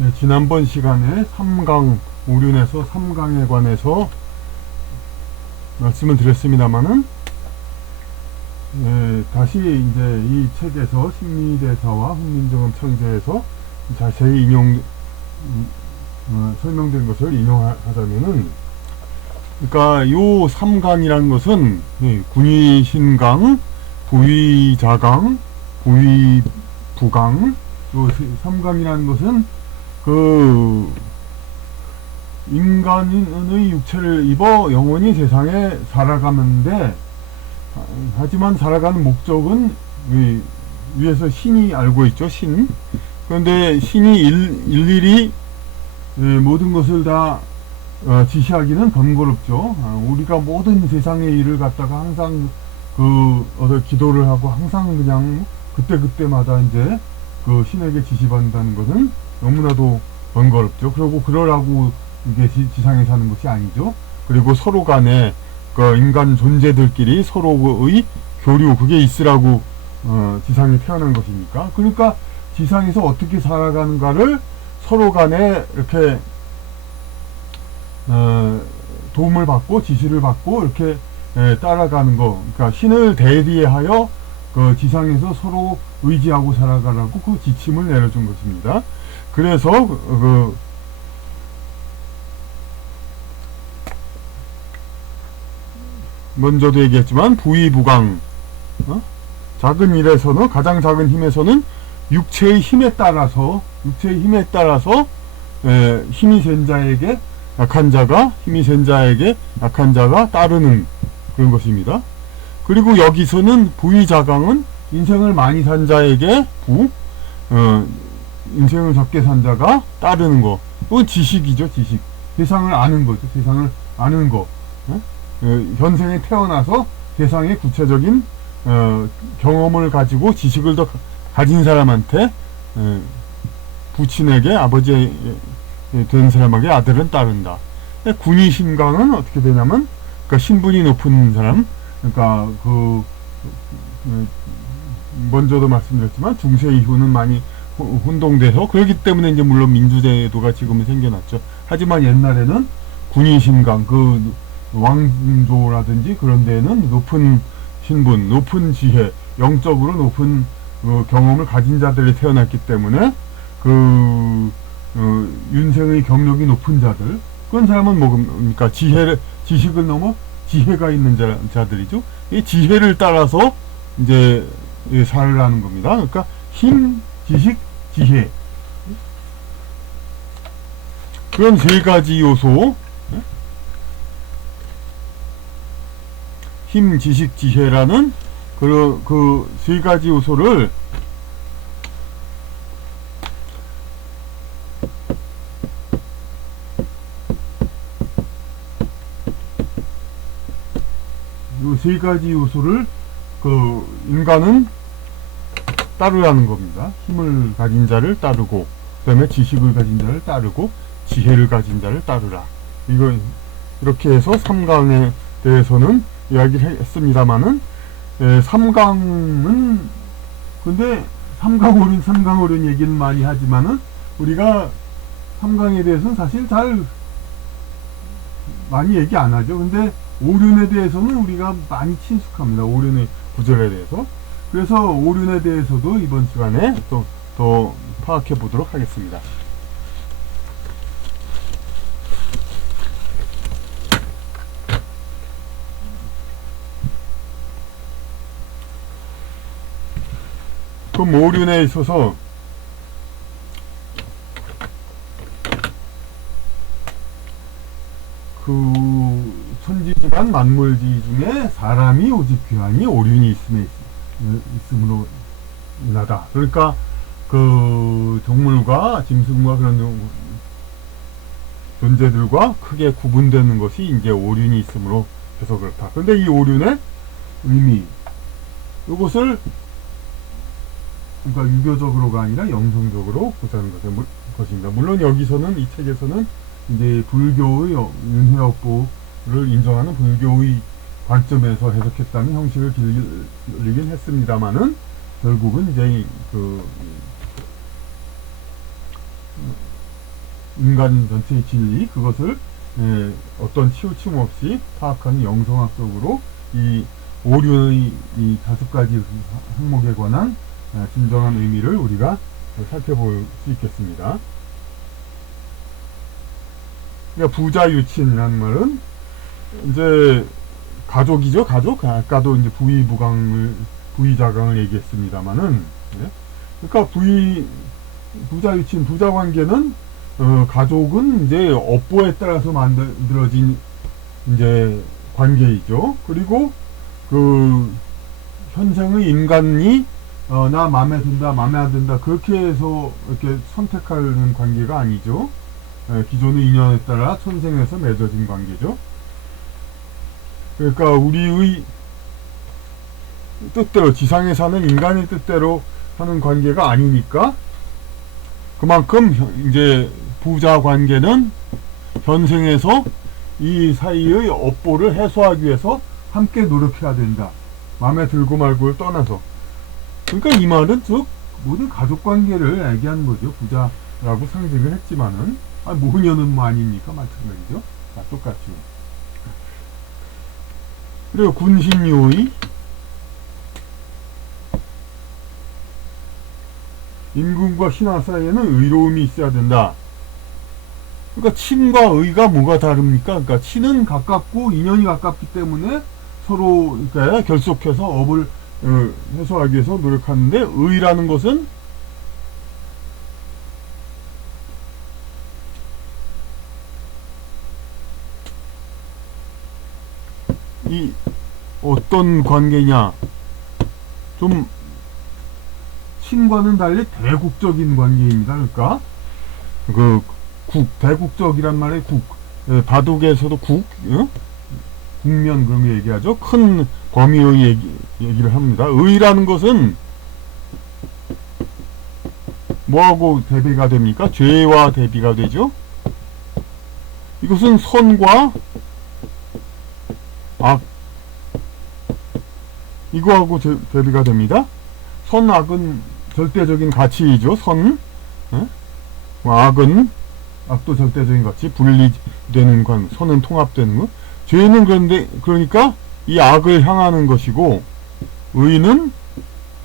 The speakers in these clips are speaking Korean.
네, 지난번 시간에 3강, 오륜에서 3강에 관해서 말씀을 드렸습니다만은, 다시 이제 이 책에서 심리대사와 훈민정음 청제에서 자세히 설명된 것을 인용하자면은, 그러니까 요 3강이라는 것은 군위신강, 부위자강, 부위부강, 요 3강이라는 것은 그 인간의 육체를 입어 영원히 세상에 살아가는데, 하지만 살아가는 목적은 위에서 신이 알고 있죠. 신. 그런데 신이 일일이 모든 것을 다 지시하기는 번거롭죠. 우리가 모든 세상의 일을 갖다가 항상 기도를 하고 항상 그냥 그때그때마다 이제 그 신에게 지시받는다는 것은 너무나도 번거롭죠. 그리고 그러라고 이게 지상에 사는 것이 아니죠. 그리고 서로 간에 그 인간 존재들끼리 서로의 교류, 그게 있으라고 지상에 태어난 것이니까. 그러니까 지상에서 어떻게 살아가는가를 서로 간에 이렇게 도움을 받고 지시를 받고 이렇게 따라가는 거. 그러니까 신을 대리하여 그 지상에서 서로 의지하고 살아가라고 그 지침을 내려준 것입니다. 그래서 먼저도 얘기했지만 부위부강, 작은 일에서는, 가장 작은 힘에서는 육체의 힘에 따라서 힘이 센 자에게 약한 자가, 힘이 센 자에게 약한 자가 따르는 그런 것입니다. 그리고 여기서는 부위자강은 인생을 많이 산 자에게 인생을 적게 산 자가 따르는 거. 그건 지식이죠, 지식. 세상을 아는 거죠, 세상을 아는 거. 현생에 태어나서 세상의 구체적인 경험을 가지고 지식을 더 가진 사람한테, 부친에게, 아버지 된 사람에게 아들은 따른다. 군위신강은 어떻게 되냐면, 그러니까 신분이 높은 사람, 그러니까 먼저도 말씀드렸지만 중세 이후는 많이 혼동돼서, 그렇기 때문에 이제 물론 민주제도가 지금은 생겨났죠. 하지만 옛날에는 군위신강, 왕조라든지 그런 데는 높은 신분, 높은 지혜, 영적으로 높은 경험을 가진 자들이 태어났기 때문에 윤생의 경력이 높은 자들, 그런 사람은 뭡니까? 지식을 넘어 지혜가 있는 자들이죠. 이 지혜를 따라서 이제 살아가는 겁니다. 그러니까 힘, 지식, 지혜, 그런 세 가지 요소, 힘, 지식, 지혜라는 그 세 가지 요소를 인간은 따르라는 겁니다. 힘을 가진 자를 따르고, 그 다음에 지식을 가진 자를 따르고, 지혜를 가진 자를 따르라. 이렇게 해서 3강에 대해서는 이야기를 했습니다만은, 3강은, 근데 3강 오륜 얘기는 많이 하지만은, 우리가 3강에 대해서는 사실 잘 많이 얘기 안 하죠. 근데 오륜에 대해서는 우리가 많이 친숙합니다. 오륜의 구절에 대해서. 그래서 오륜에 대해서도 이번 시간에 더 파악해 보도록 하겠습니다. 그럼 오륜에 있어서 천지지간 만물지 중에 사람이 오직 귀하니 오륜이 있음으로 인하다. 그러니까 동물과 짐승과 그런 존재들과 크게 구분되는 것이 이제 오륜이 있음으로 해서 그렇다. 그런데 이 오륜의 의미, 이것을 그러니까 유교적으로가 아니라 영성적으로 보자는 것입니다. 물론 여기서는, 이 책에서는 이제 불교의 윤회업보를 인정하는 불교의 관점에서 해석했다는 형식을 길리긴 했습니다만은, 결국은 이제 인간 전체의 진리, 그것을 어떤 치우침 없이 파악하는 영성학적으로 이 오륜의 이 5가지 항목에 관한 진정한 의미를 우리가 살펴볼 수 있겠습니다. 그러니까 부자유친이라는 말은 이제 가족이죠, 가족. 아까도 이제 부의자강을 얘기했습니다만은, 그러니까 부자유친, 부자관계는 가족은 이제 업보에 따라서 만들어진 이제 관계이죠. 그리고 그 현생의 인간이 나 마음에 든다, 마음에 안 든다 그렇게 해서 이렇게 선택하는 관계가 아니죠. 기존의 인연에 따라 천생에서 맺어진 관계죠. 그러니까 우리의 뜻대로, 지상에 사는 인간의 뜻대로 하는 관계가 아니니까, 그만큼 이제 부자 관계는 현생에서 이 사이의 업보를 해소하기 위해서 함께 노력해야 된다. 마음에 들고 말고를 떠나서. 그러니까 이 말은 즉 모든 가족 관계를 얘기하는 거죠. 부자라고 상징을 했지만은, 모녀는 뭐 아닙니까? 마찬가지죠. 똑같죠. 그리고 군신유의, 임금과 신하 사이에는 의로움이 있어야 된다. 그러니까 친과 의가 뭐가 다릅니까? 그러니까 친은 가깝고 인연이 가깝기 때문에 서로 그러니까 결속해서 업을 해소하기 위해서 노력하는데, 의라는 것은 이 어떤 관계냐, 좀 친과는 달리 대국적인 관계입니다. 그러니까 그 대국적이란 말의 바둑에서도 국면 그런 거 얘기하죠. 큰 범위의 얘기를 합니다. 의라는 것은 뭐하고 대비가 됩니까? 죄와 대비가 되죠. 이것은 선과 악, 이거하고 대비가 됩니다. 선악은 절대적인 가치이죠. 악도 절대적인 가치, 분리되는 관, 선은 통합되는 것. 죄는 그러니까 이 악을 향하는 것이고, 의는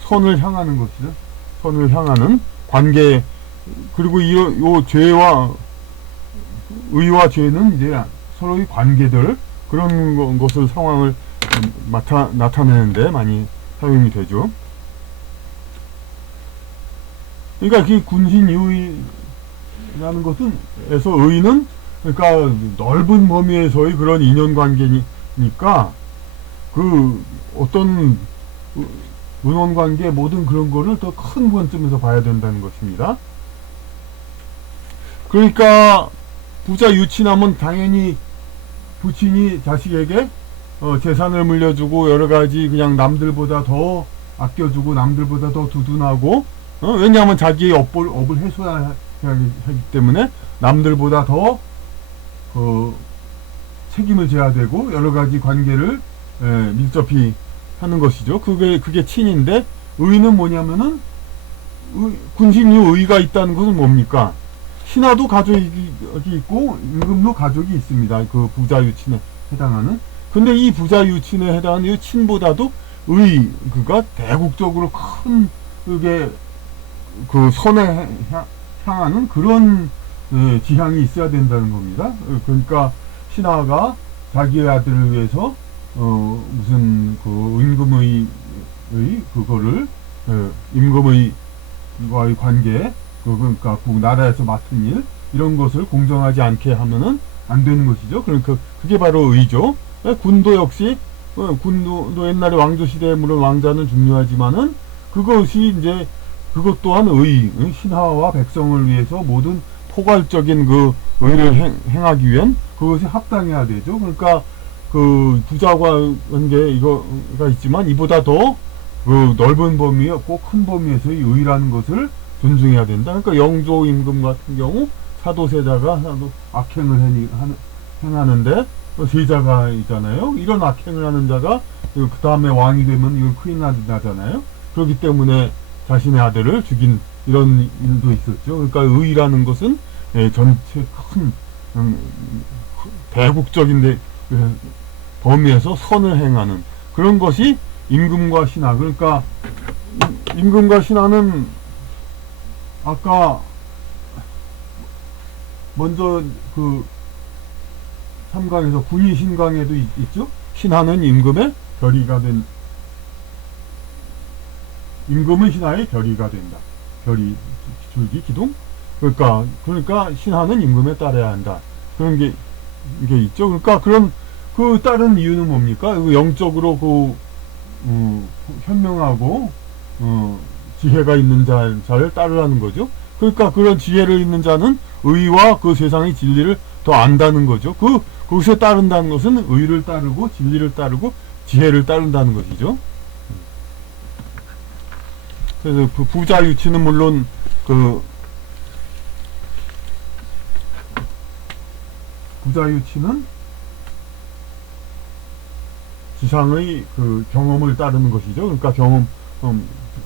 선을 향하는 것이죠. 선을 향하는 관계. 그리고 요 의와 죄는 이제 서로의 관계들, 그런 것을, 상황을 나타내는데 많이 사용이 되죠. 그러니까 이 군신유의라는 것은, 의는 그러니까 넓은 범위에서의 그런 인연관계니까, 그 어떤 은원관계 모든 그런 거를 더 큰 관점에서 봐야 된다는 것입니다. 그러니까 부자 유친하면 당연히 부친이 자식에게 재산을 물려주고 여러가지 그냥 남들보다 더 아껴주고 남들보다 더 두둔하고, 왜냐하면 자기의 업을 해소해야 하기 때문에 남들보다 더 책임을 져야 되고 여러가지 관계를 밀접히 하는 것이죠. 그게 친인데, 의는 뭐냐면은 군신유 의가 있다는 것은 뭡니까? 신하도 가족이 있고 임금도 가족이 있습니다. 그 부자유친에 해당하는. 근데 이 부자유친에 해당하는 이 친보다도 그가 대국적으로 큰 그게 그 선에 향하는 그런 지향이 있어야 된다는 겁니다. 그러니까 신하가 자기의 아들을 위해서 무슨 그 임금의 그거를 임금의와의 관계, 그러니까 그 나라에서 맡은 일 이런 것을 공정하지 않게 하면은 안 되는 것이죠. 그러니까 그게 바로 의죠. 군도 역시 군도 옛날에 왕조 시대에 물론 왕자는 중요하지만은 그것이 이제 그것 또한 신하와 백성을 위해서 모든 포괄적인 그 의를 행하기 위한 그것이 합당해야 되죠. 그러니까 그 부자와 관계 이거가 있지만 이보다 더 그 넓은 범위였고 큰 범위에서의 의라는 것을 존중해야 된다. 그러니까 영조 임금 같은 경우 사도세자가 악행을 행하는데 세자가 있잖아요. 이런 악행을 하는 자가 그 다음에 왕이 되면 이건 큰일 나잖아요. 그렇기 때문에 자신의 아들을 죽인 이런 일도 있었죠. 그러니까 의라는 것은 전체 큰 음, 대국적인데 범위에서 선을 행하는 그런 것이 임금과 신하. 그러니까 임금과 신하는 아까 먼저 그 3강에서 구의신강에도 있죠. 신하는 임금의 결의가 된, 임금은 신하의 결의가 된다. 결의, 줄기, 기둥. 그러니까 신하는 임금에 따라야 한다. 그런 게 이게 있죠. 그러니까 그 따른 이유는 뭡니까? 영적으로 현명하고 지혜가 있는 자를 따르라는 거죠. 그러니까 그런 지혜를 있는 자는 의와 그 세상의 진리를 더 안다는 거죠. 그것에 따른다는 것은 의를 따르고 진리를 따르고 지혜를 따른다는 것이죠. 그래서 그 부자 유치는 물론 부자 유치는 지상의 경험을 따르는 것이죠. 그러니까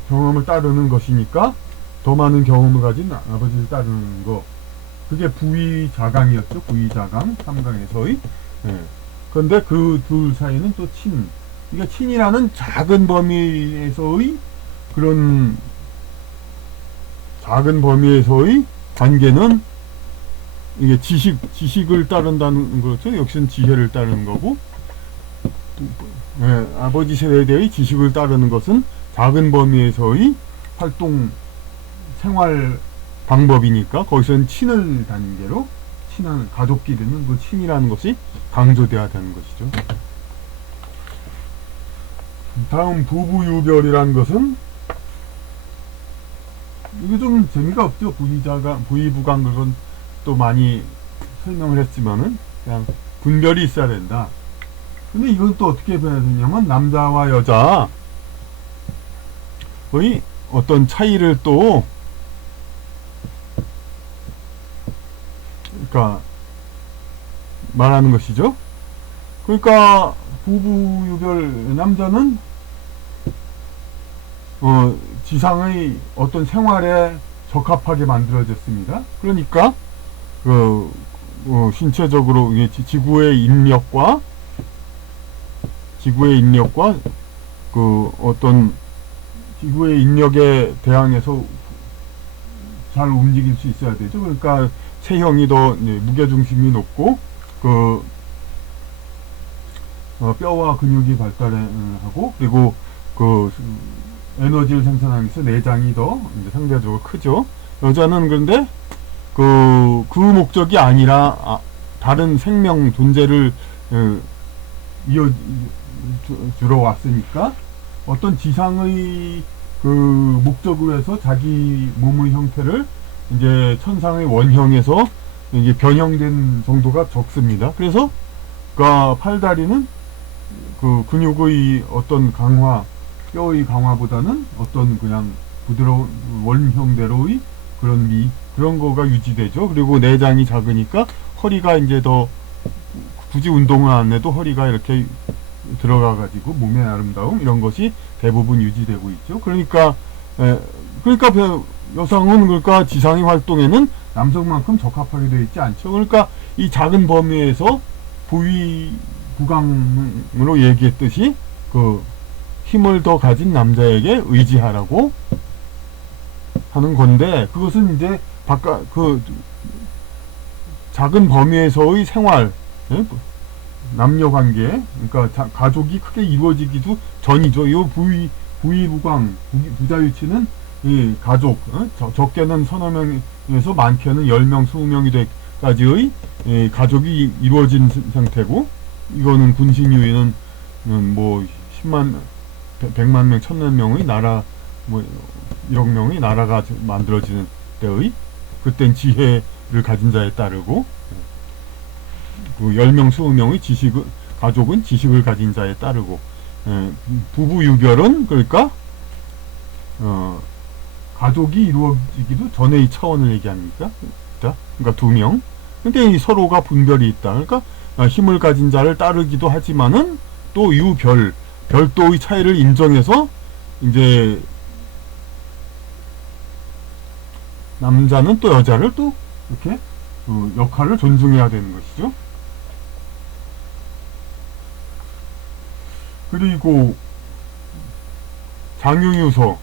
경험을 따르는 것이니까 더 많은 경험을 가진 아버지를 따르는 거. 그게 부의자강이었죠. 부의자강 3강에서의. 그런데 그 둘 사이는 또 이게 친이라는 작은 범위에서의 그런 작은 범위에서의 관계는 이게 지식을 따른다는 거죠. 역시는 지혜를 따르는 거고, 아버지 세대의 지식을 따르는 것은 작은 범위에서의 활동, 생활 방법이니까 거기서는 친을 단계로 친한 가족끼리는 그 친이라는 것이 강조돼야 되는 것이죠. 다음 부부유별이라는 것은 이게 좀 재미가 없죠. 부의부강 그건 또 많이 설명을 했지만은 그냥 분별이 있어야 된다. 근데 이건 또 어떻게 봐야 되냐면 남자와 여자의 어떤 차이를 또 그러니까 말하는 것이죠. 그러니까 부부유별 남자는 지상의 어떤 생활에 적합하게 만들어졌습니다. 그러니까 신체적으로 이게 지구의 인력과 어떤 지구의 인력에 대항해서 잘 움직일 수 있어야 되죠. 그러니까 체형이 더 무게중심이 높고 뼈와 근육이 발달하고 그리고 에너지를 생산하기 위해서 내장이 더 상대적으로 크죠. 여자는 그런데 그 목적이 아니라 다른 생명 존재를 이어주러 왔으니까 어떤 지상의 목적으로 해서 자기 몸의 형태를 이제 천상의 원형에서 이게 변형된 정도가 적습니다. 그래서 팔다리는 근육의 어떤 강화, 뼈의 강화보다는 어떤 그냥 부드러운 원형대로의 그런 거가 유지되죠. 그리고 내장이 작으니까 허리가 이제 더 굳이 운동을 안 해도 허리가 이렇게 들어가가지고 몸의 아름다움 이런 것이 대부분 유지되고 있죠. 그러니까 여성은 지상의 활동에는 남성만큼 적합하게 되어 있지 않죠. 그러니까 이 작은 범위에서 부의부강으로 얘기했듯이 힘을 더 가진 남자에게 의지하라고 하는 건데, 그것은 이제 작은 범위에서의 생활, 남녀 관계, 그러니까 가족이 크게 이루어지기도 전이죠. 이 부의부강, 부자유치는 이 가족, 적게는 서너 명에서 많게는 10명, 20명이 되까지의 가족이 이루어진 상태고, 이거는 군신유인은 뭐 10만, 100만 명, 1000만 명의 나라, 뭐 1억 명의 나라가 만들어지는 때의 그땐 지혜를 가진 자에 따르고 10명, 20명의 가족은 지식을 가진 자에 따르고, 부부유별은 그러니까 가족이 이루어지기도 전의 차원을 얘기합니까? 그러니까 2명. 근데 서로가 분별이 있다. 그러니까 힘을 가진 자를 따르기도 하지만은 또 별도의 차이를 인정해서 이제 남자는 또 여자를 또 이렇게 역할을 존중해야 되는 것이죠. 그리고 장유유서,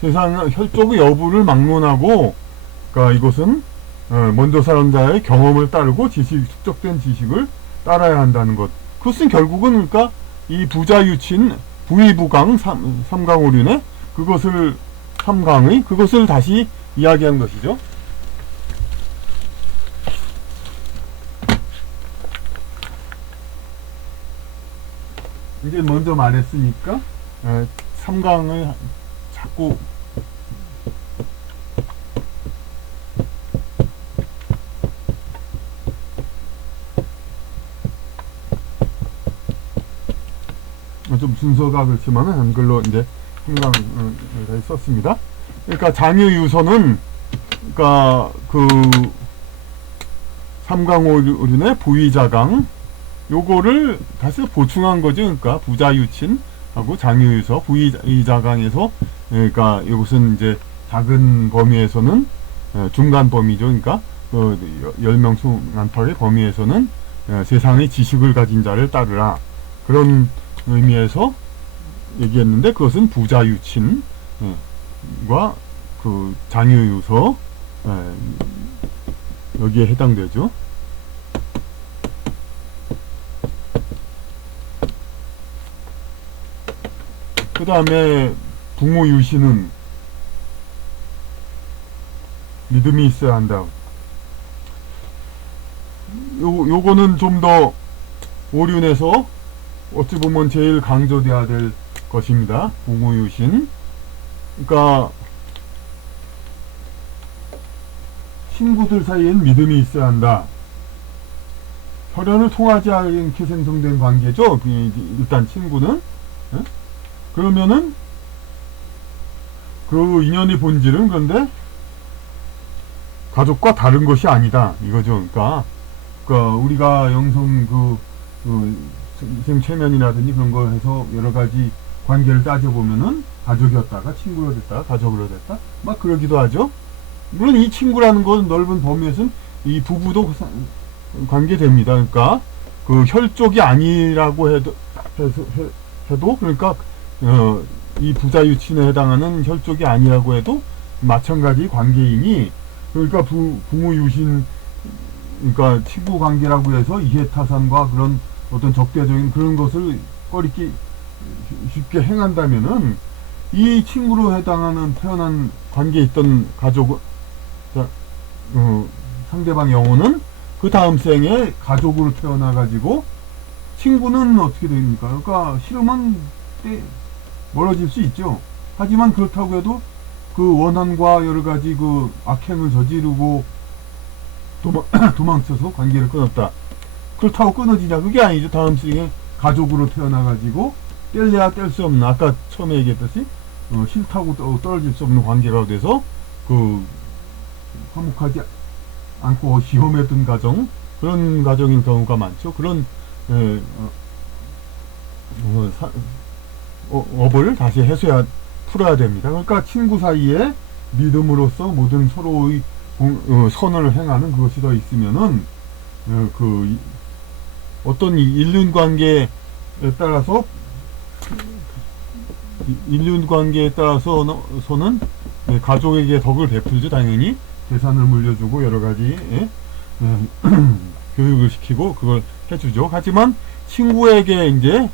세상 혈족의 여부를 막론하고, 그러니까 이것은 먼저 살은 자의 경험을 따르고 축적된 지식을 따라야 한다는 것. 그것은 결국은 그러니까 이 부자유친 부의부강 삼강오륜의 그것을 삼강의 그것을 다시 이야기한 것이죠. 이제 먼저 말했으니까 삼강을 자꾸 좀 순서가 그렇지만은 한글로 이제 삼강을 썼습니다. 그러니까 장유유서는 그러니까 그 삼강오륜의 부의자강 요거를 다시 보충한 거죠. 그러니까 부자유친하고 장유유서 부의자강에서 그러니까 이것은 이제 작은 범위에서는 중간 범위죠. 그러니까 10명 안팎의 범위에서는 세상의 지식을 가진 자를 따르라. 그런 의미에서 얘기했는데 그것은 부자유친과 그 장유유서 여기에 해당되죠. 그 다음에 부모유신은 믿음이 있어야 한다. 요거는 좀 더 오륜에서 어찌 보면 제일 강조돼야 될 것입니다. 부모유신. 그러니까 친구들 사이엔 믿음이 있어야 한다. 혈연을 통하지 않게 생성된 관계죠. 일단 친구는. 그러면은 그 인연의 본질은 그런데 가족과 다른 것이 아니다 이거죠. 그러니까 우리가 영성 생 최면이라든지 그런 걸 해서 여러 가지 관계를 따져보면은 가족이었다가 친구로 됐다가 가족으로 됐다 막 그러기도 하죠. 물론 이 친구라는 건 넓은 범위에서는 이 부부도 관계됩니다. 그러니까 그 혈족이 아니라고 해도 그러니까 이 부자유친에 해당하는 혈족이 아니라고 해도 마찬가지 관계이니 그러니까 부모유신 그러니까 친구 관계라고 해서 이해타산과 그런 어떤 적대적인 그런 것을 꺼리기 쉽게 행한다면은 이 친구로 해당하는 태어난 관계에 있던 가족 상대방 영혼은 그 다음 생에 가족으로 태어나 가지고 친구는 어떻게 됩니까? 그러니까 싫으면 멀어질 수 있죠. 하지만 그렇다고 해도 그 원한과 여러 가지 그 악행을 저지르고 도망쳐서 관계를 끊었다. 그렇다고 끊어지냐? 그게 아니죠. 다음 생에 가족으로 태어나가지고 뗄래야 뗄 수 없는 아까 처음에 얘기했듯이 싫다고 떨어질 수 없는 관계가 돼서 그 화목하지 않고 시험했던 가정 그런 가정인 경우가 많죠. 그런 업을 다시 풀어야 됩니다. 그러니까 친구 사이에 믿음으로써 모든 서로의 선을 행하는 그것이 더 있으면은 그 어떤 인륜 관계에 따라서는 가족에게 덕을 베풀죠. 당연히 재산을 물려주고 여러 가지 교육을 시키고 그걸 해주죠. 하지만 친구에게 이제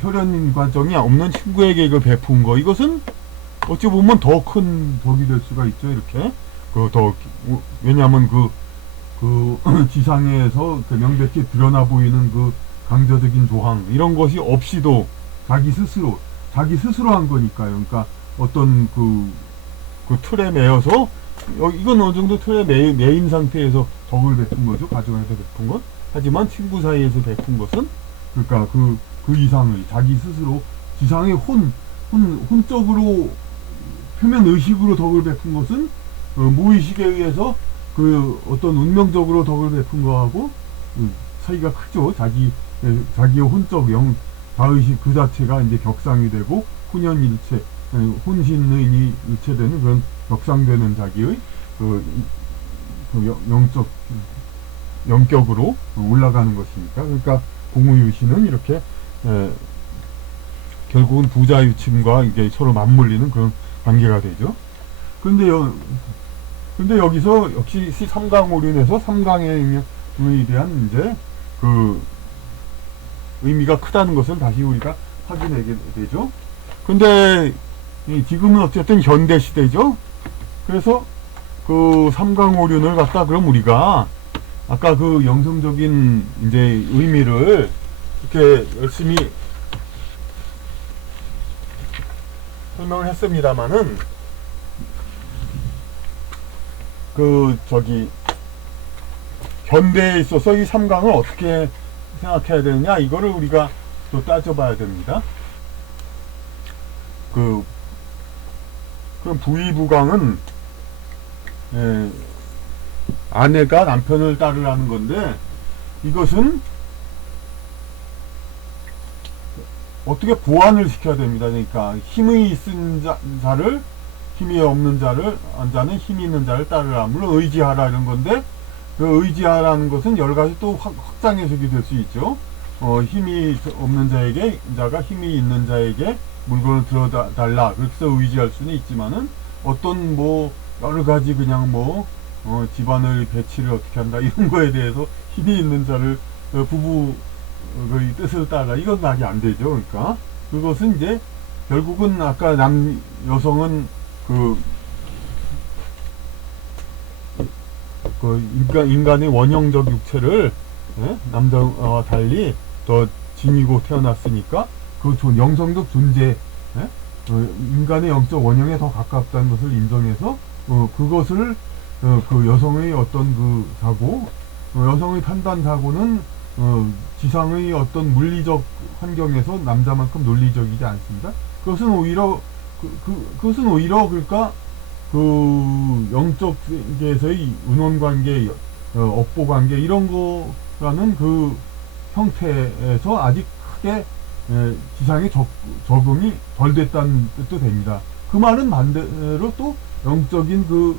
혈연 과정이 없는 친구에게 이걸 베푼 거 이것은 어찌 보면 더 큰 덕이 될 수가 있죠. 이렇게 왜냐하면 그 지상에서 명백히 드러나 보이는 그 강조적인 조항 이런 것이 없이도 자기 스스로 한 거니까요. 그러니까 어떤 그 틀에 매여서 이건 어느 정도 틀에 매인 상태에서 덕을 베푼 거죠. 가정에서 베푼 것. 하지만 친구 사이에서 베푼 것은 그러니까 그 이상의 자기 스스로 지상의 혼적으로 표면 의식으로 덕을 베푼 것은 무의식에 의해서 그 어떤 운명적으로 덕을 베푼 거하고 차이가 크죠. 자기의 혼적 자의식 그 자체가 이제 격상이 되고 혼연일체 혼신의 일체되는 그런 격상되는 자기의 그, 영적 영격으로 올라가는 것이니까. 그러니까 공우유신은 이렇게 결국은 부자유침과 이게 서로 맞물리는 그런 관계가 되죠. 근데 여기서 역시 삼강오륜에서 삼강에 대한 이제 그 의미가 크다는 것을 다시 우리가 확인하게 되죠. 근데 지금은 어쨌든 현대 시대죠. 그래서 그 삼강오륜을 갖다 그럼 우리가 아까 그 영성적인 이제 의미를 이렇게 열심히 설명을 했습니다만은 그 저기 현대에 있어서 이 삼강을 어떻게 생각해야 되느냐 이거를 우리가 또 따져봐야 됩니다. 그럼 부의부강은 아내가 남편을 따르라는 건데 이것은 어떻게 보완을 시켜야 됩니다. 그러니까 힘이 있은 자를 힘이 없는 자는 힘이 있는 자를 따르라. 물론 의지하라 이런 건데 그 의지하라는 것은 여러 가지 또 확장 해석이 될 수 있죠. 힘이 없는 자가 힘이 있는 자에게 물건을 들어달라. 그래서 의지할 수는 있지만은 어떤 뭐 여러 가지 그냥 뭐 집안의 배치를 어떻게 한다 이런 거에 대해서 힘이 있는 자를 부부의 뜻을 따라 이건 말이 안 되죠. 그러니까 그것은 이제 결국은 아까 여성은 인간의 원형적 육체를 남자와 달리 더 지니고 태어났으니까 그 영성적 존재 인간의 영적 원형에 더 가깝다는 것을 인정해서 그것을 그 여성의 어떤 그 사고 여성의 판단 사고는 지상의 어떤 물리적 환경에서 남자만큼 논리적이지 않습니다. 그것은 오히려 그러니까 그 영적 세계에서의 은원관계, 업보관계 이런 거라는 그 형태에서 아직 크게 지상에 적응이 덜 됐다는 뜻도 됩니다. 그 말은 반대로 또 영적인 그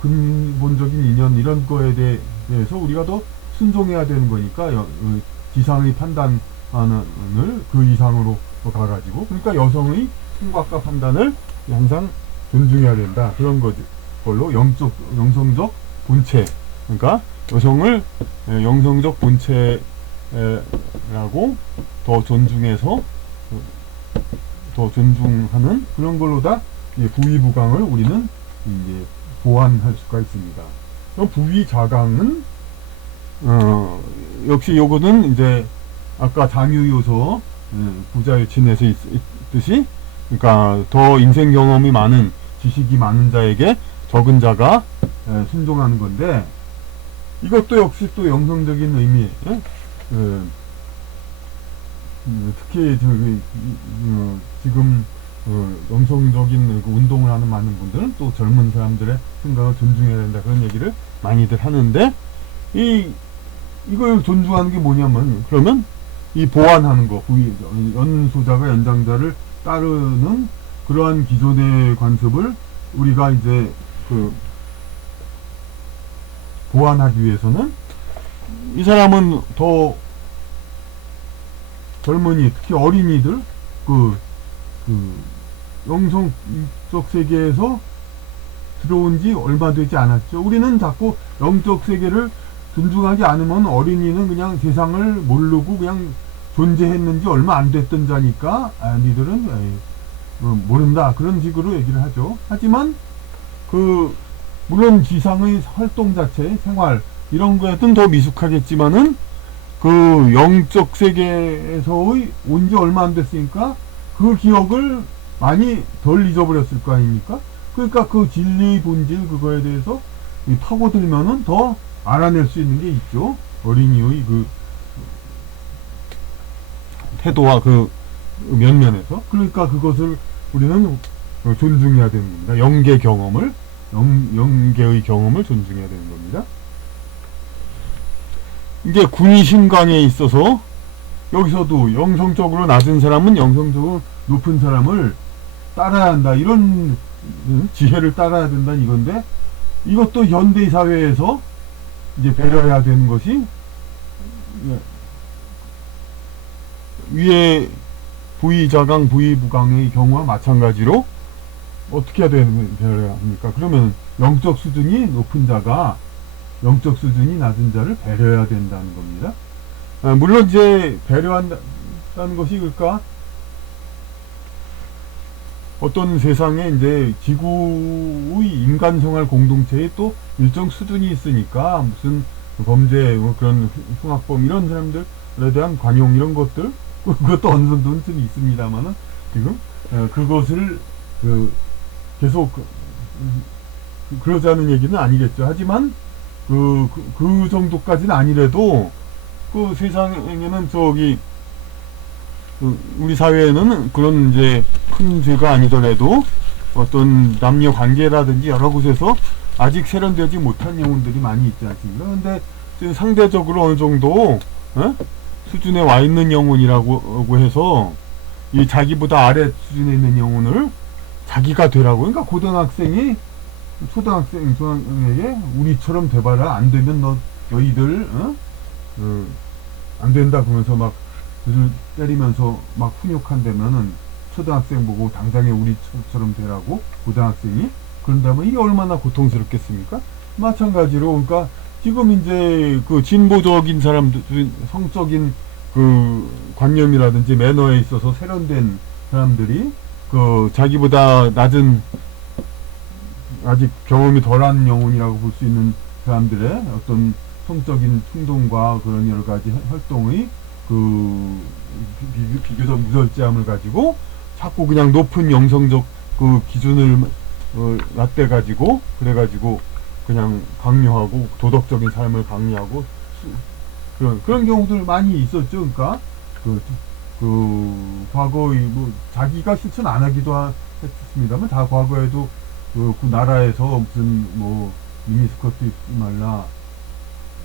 근본적인 인연 이런 거에 대해서 우리가 더 순종해야 되는 거니까 지상의 판단을 그 이상으로 가가지고 그러니까 여성의 생각과 판단을 항상 존중해야 된다 그런 걸로 영성적 본체 그러니까 여성을 영성적 본체라고 더 존중해서 더 존중하는 그런 걸로다 부위부강을 우리는 이제 보완할 수가 있습니다. 그럼 부위자강은 역시 요거는 이제 아까 장유요소 부자유친에서 있듯이 그러니까 더 인생 경험이 많은 지식이 많은 자에게 적은 자가 순종하는 건데 이것도 역시 또 영성적인 의미 특히 지금 영성적인 운동을 하는 많은 분들은 또 젊은 사람들의 생각을 존중해야 된다 그런 얘기를 많이들 하는데 이걸 존중하는 게 뭐냐면 그러면 이 보완하는 거 연소자가 연장자를 따르는 그러한 기존의 관습을 우리가 이제 보완하기 위해서는 이 사람은 더 젊은이 특히 어린이들 영성적 세계에서 들어온 지 얼마 되지 않았죠. 우리는 자꾸 영적 세계를 존중하지 않으면 어린이는 그냥 세상을 모르고 그냥 존재했는지 얼마 안 됐던 자니까 니들은 모른다 그런 식으로 얘기를 하죠. 하지만 물론 지상의 활동 자체 생활 이런 거에는 더 미숙하겠지만은 그 영적 세계에서의 온 지 얼마 안 됐으니까 그 기억을 많이 덜 잊어버렸을 거 아닙니까? 그러니까 그 진리의 본질 그거에 대해서 파고들면은 더 알아낼 수 있는 게 있죠. 어린이의 태도와 면면에서. 그러니까 그것을 우리는 존중해야 되는 겁니다. 영계의 경험을 존중해야 되는 겁니다. 이제 군의신강에 있어서 여기서도 영성적으로 낮은 사람은 영성적으로 높은 사람을 따라야 한다 이런 지혜를 따라야 된다 이건데 이것도 현대 사회에서 이제 배려해야 되는 것이, 예, 위에 부의자강, 부의부강의 경우와 마찬가지로 어떻게 해야 배려해야 합니까? 그러면 영적 수준이 높은 자가 영적 수준이 낮은 자를 배려해야 된다는 겁니다. 물론 이제 배려한다는 것이 그러니까 어떤 세상에 이제 지구의 인간 생활 공동체에 또 일정 수준이 있으니까 무슨 범죄, 뭐 그런 흉악범 이런 사람들에 대한 관용 이런 것들 그것도 어느 정도는 좀 있습니다만은 지금 그것을 계속 그러자는 얘기는 아니겠죠. 하지만 그 정도까지는 아니래도 그 세상에는 우리 사회에는 그런 이제 큰 죄가 아니더라도 어떤 남녀 관계라든지 여러 곳에서 아직 세련되지 못한 영혼들이 많이 있지 않습니까? 근데 상대적으로 어느 정도 수준에 와 있는 영혼이라고 해서 이 자기보다 아래 수준에 있는 영혼을 자기가 되라고. 그러니까 고등학생이 초등학생, 중학생에게 우리처럼 돼봐라. 안 되면 너희들 안 된다 그러면서 막 때리면서 막 훈육한다면은 초등학생 보고 당장에 우리처럼 되라고 고등학생이 그런다면 이게 얼마나 고통스럽겠습니까? 마찬가지로 그러니까 지금 이제 그 진보적인 사람들, 성적인 그 관념이라든지 매너에 있어서 세련된 사람들이 그 자기보다 낮은 아직 경험이 덜한 영혼이라고 볼 수 있는 사람들의 어떤 성적인 충동과 그런 여러 가지 활동의 비교적 무절제함을 가지고 자꾸 그냥 높은 영성적 그 기준을 낮대 가지고 그래가지고 그냥 강요하고 도덕적인 삶을 강요하고 그런 경우들 많이 있었죠. 그러니까 과거의 뭐 자기가 실천 안 하기도 했습니다만 다 과거에도 그 나라에서 무슨 뭐 미니스커트 입지 말라,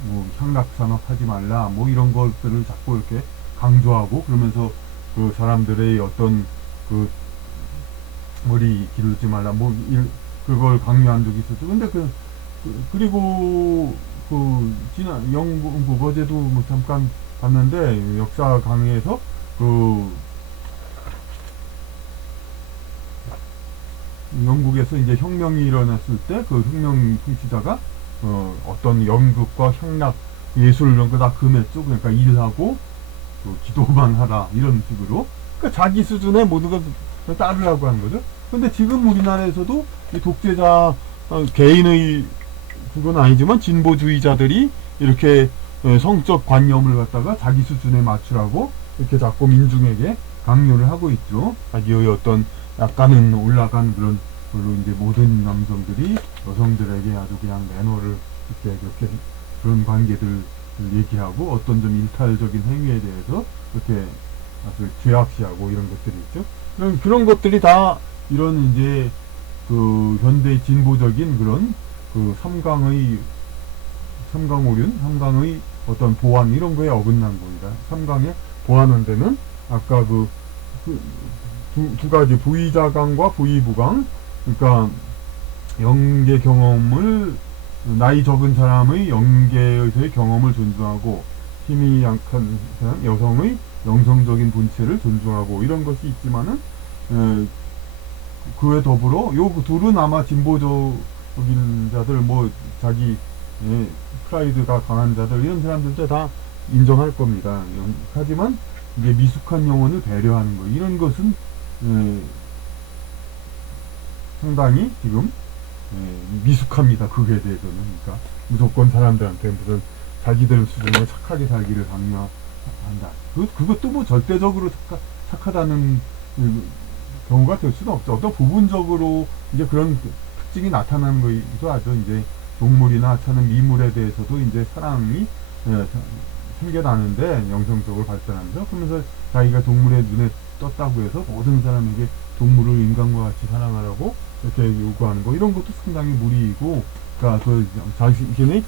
뭐 향락산업 하지 말라, 뭐 이런 것들을 자꾸 이렇게 강조하고 그러면서 그 사람들의 어떤 그 머리 기르지 말라, 뭐 그걸 강요한 적이 있었죠. 근데 그리고 지난 영국 어제도 뭐 잠깐 봤는데 역사 강의에서 영국에서 이제 혁명이 일어났을 때 그 혁명 통치자가 어떤 연극과 향락 예술 이런 거 다 금했죠. 그러니까 일하고 기도만 하라 이런 식으로. 그러니까 자기 수준의 모든 것을 따르라고 하는 거죠. 근데 지금 우리나라에서도 이 독재자 개인의 그건 아니지만 진보주의자들이 이렇게 성적 관념을 갖다가 자기 수준에 맞추라고 이렇게 자꾸 민중에게 강요를 하고 있죠. 자기의 어떤 약간은 올라간 걸로 이제 모든 남성들이 여성들에게 아주 그냥 매너를 이렇게 그런 관계들 얘기하고 어떤 좀 일탈적인 행위에 대해서 이렇게 아주 죄악시하고 이런 것들이 있죠. 그런 것들이 다 이런 이제 현대 진보적인 그런 삼강의 어떤 보안 이런 거에 어긋난 겁니다. 삼강에 보완한 데는 아까 두 가지 부의자강과 부의부강, 그러니까 영계 경험을 나이 적은 사람의 영계에서의 경험을 존중하고 힘이 약한 여성의 영성적인 본체를 존중하고 이런 것이 있지만은 그에 더불어 요 둘은 아마 진보적인 자들 뭐 자기 프라이드가 강한 자들 이런 사람들도 다 인정할 겁니다. 하지만 이제 미숙한 영혼을 배려하는 거 이런 것은 상당히 지금 미숙합니다. 그거에 대해서는. 그러니까 무조건 사람들한테 무슨 자기들 수준에 착하게 살기를 강요한다. 그것도 뭐 절대적으로 착하다는 경우가 될 수는 없죠. 어떤 부분적으로 이제 그런 특징이 나타나는 거이기도 하죠. 이제 동물이나 하찮은 미물에 대해서도 이제 사랑이 생겨나는데 영성적으로 발달하면서 그러면서 자기가 동물의 눈에 떴다고 해서 모든 사람에게 동물을 인간과 같이 사랑하라고 이렇게 요구하는 거 이런 것도 상당히 무리이고, 그러니까 자신의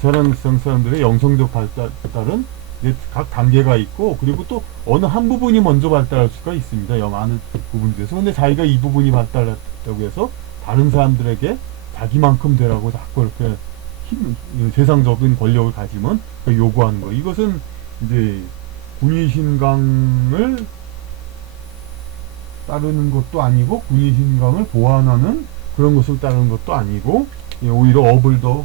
사람들의 영성적 발달은 각 단계가 있고 그리고 또 어느 한 부분이 먼저 발달할 수가 있습니다. 많은 부분들에서. 근데 자기가 이 부분이 발달했다고 해서 다른 사람들에게 자기만큼 되라고 자꾸 이렇게 세상적인 권력을 가지면 요구하는 거. 이것은 이제 군의신강을 따르는 것도 아니고 군의신강을 보완하는 그런 것을 따르는 것도 아니고 오히려 업을 더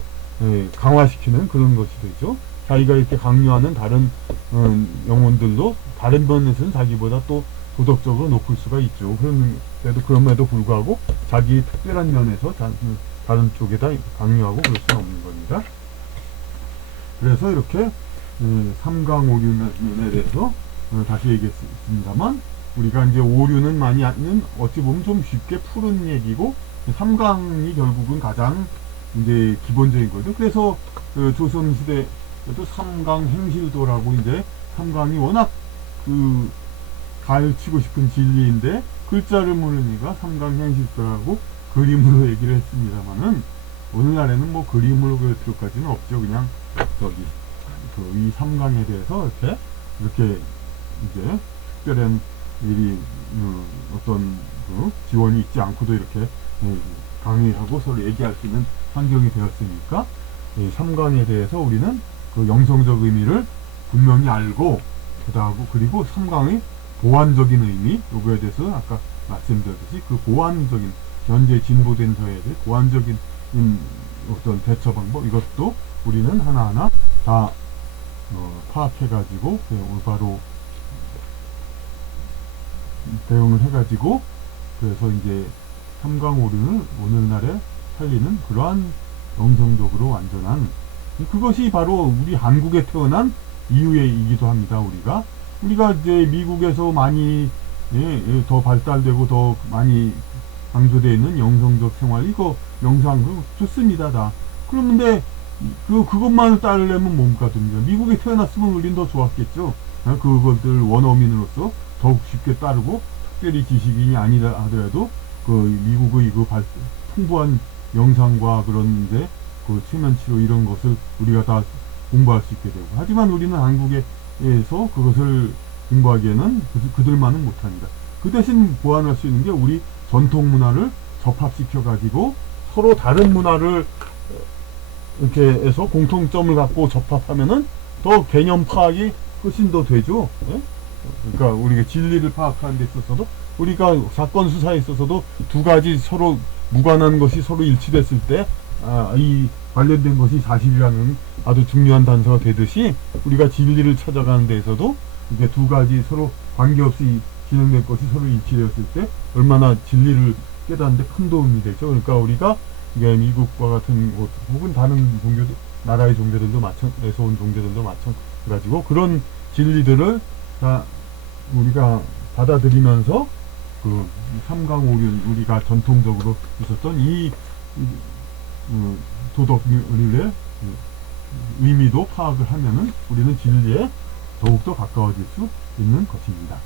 강화시키는 그런 것이 되죠. 자기가 이렇게 강요하는 다른 영혼들도 다른 면에서는 자기보다 또 도덕적으로 높을 수가 있죠. 그럼에도 불구하고 자기 특별한 면에서 다른 쪽에다 강요하고 그럴 수는 없는 겁니다. 그래서 이렇게 삼강 오륜에 대해서 다시 얘기했습니다만, 우리가 이제 오륜은 많이 아는 어찌 보면 좀 쉽게 푸른 얘기고, 삼강이 결국은 가장 이제 기본적인 거죠. 그래서 조선시대에도 삼강 행실도라고 이제 삼강이 워낙 가르치고 싶은 진리인데 글자를 모르니까 삼강 행실도라고 그림으로 얘기를 했습니다만은, 오늘날에는 뭐 그림으로 그릴 필요까지는 없죠. 그냥 이 삼강에 대해서 이렇게 이제 특별한 일이 어떤 지원이 있지 않고도 이렇게 강의하고 서로 얘기할 수 있는 환경이 되었으니까, 이 삼강에 대해서 우리는 그 영성적 의미를 분명히 알고, 그리고 삼강의 보완적인 의미, 요거에 대해서 아까 말씀드렸듯이 그 보완적인, 현재 진보된 사회에 대해 보완적인 어떤 대처 방법, 이것도 우리는 하나하나 다 파악해가지고 올바로 대응을 해가지고, 그래서 이제 삼강오륜을 오늘날에 살리는 그러한 영성적으로 완전한, 그것이 바로 우리 한국에 태어난 이유이기도 합니다. 우리가 이제 미국에서 많이 더 발달되고 더 많이 강조되어 있는 영성적 생활, 이거 영상 좋습니다 다. 그런데 그것만을 따르려면 뭡니까 됩니까? 미국에 태어났으면 우린 더 좋았겠죠. 그것들 원어민으로서 더욱 쉽게 따르고, 특별히 지식인이 아니다 하더라도 미국의 풍부한 영상과 그런데 최면치료 이런 것을 우리가 다 공부할 수 있게 되고, 하지만 우리는 한국에서 그것을 공부하기에는 그들만은 못합니다. 그 대신 보완할 수 있는 게 우리 전통 문화를 접합시켜 가지고 서로 다른 문화를 이렇게 해서 공통점을 갖고 접합하면은 더 개념 파악이 훨씬 더 되죠. 예? 그러니까 우리가 진리를 파악하는 데 있어서도, 우리가 사건 수사에 있어서도 두 가지 서로 무관한 것이 서로 일치됐을 때 이 관련된 것이 사실이라는 아주 중요한 단서가 되듯이, 우리가 진리를 찾아가는 데에서도 이게 두 가지 서로 관계없이 진행된 것이 서로 일치되었을 때 얼마나 진리를 깨닫는데 큰 도움이 되죠. 그러니까 우리가 이게 미국과 같은 곳 혹은 다른 나라의 종교들도 에서 온 종교들도 마찬가지고, 그런 진리들을 다 우리가 받아들이면서 삼강오륜, 우리가 전통적으로 있었던 이 도덕률의 의미도 파악을 하면은 우리는 진리에 더욱더 가까워질 수 있는 것입니다.